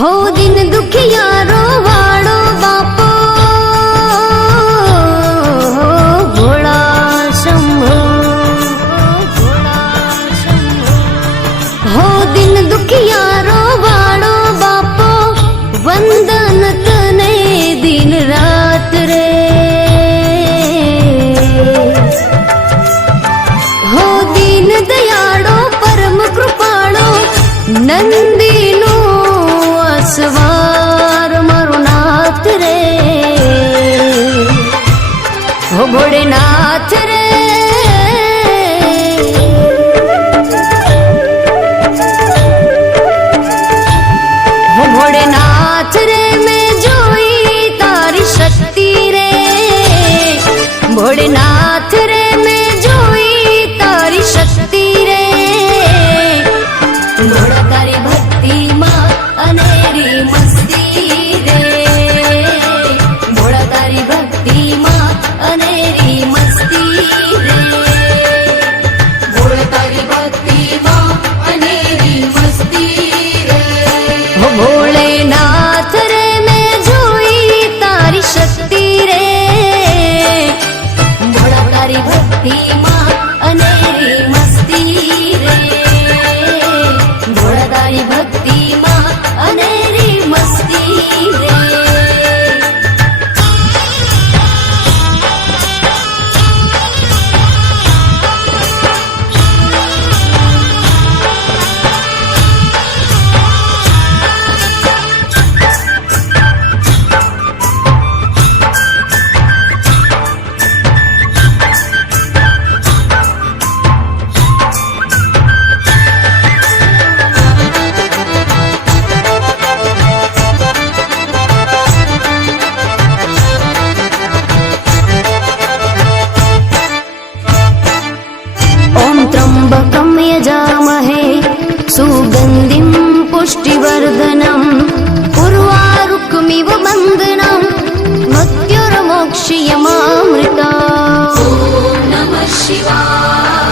हो दिन दुखियारो वाड़ो बापो भोला शंभो, हो दिन दुखियारो वाड़ो बापो वंदन तने दिन रात रे, हो दीन दयाड़ो परम कृपाड़ो नंदीनो सवार मारो नाथ रे, हो भोलेनाथ रे, हो भोलेनाथ रे मैं जोई तारी शक्ति रे, भोलेनाथ रे मैं जोई तारी शक्ति रे, भोला तारी भक्ति माँ अनेरी मस्ती रे, भोला तारी भक्ति माँ अनेरी मस्ती रे, भोला तारी भक्ति माँ अनेरी मस्ती रे, हो भोलेनाथ रे मैं जोई तारी शक्ति रे, भोला तारी भक्ति माँ अनेरी मस्ती रे, भोला तारी भक्ति माँ अनेरी मस्ती रे। त्र्यंबकं यजामहे सुगंधिं पुष्टिवर्धनम् उर्वारुकमिव बन्धनम् मृत्युर्मोक्षयमामृता। ॐ नमः शिवाय।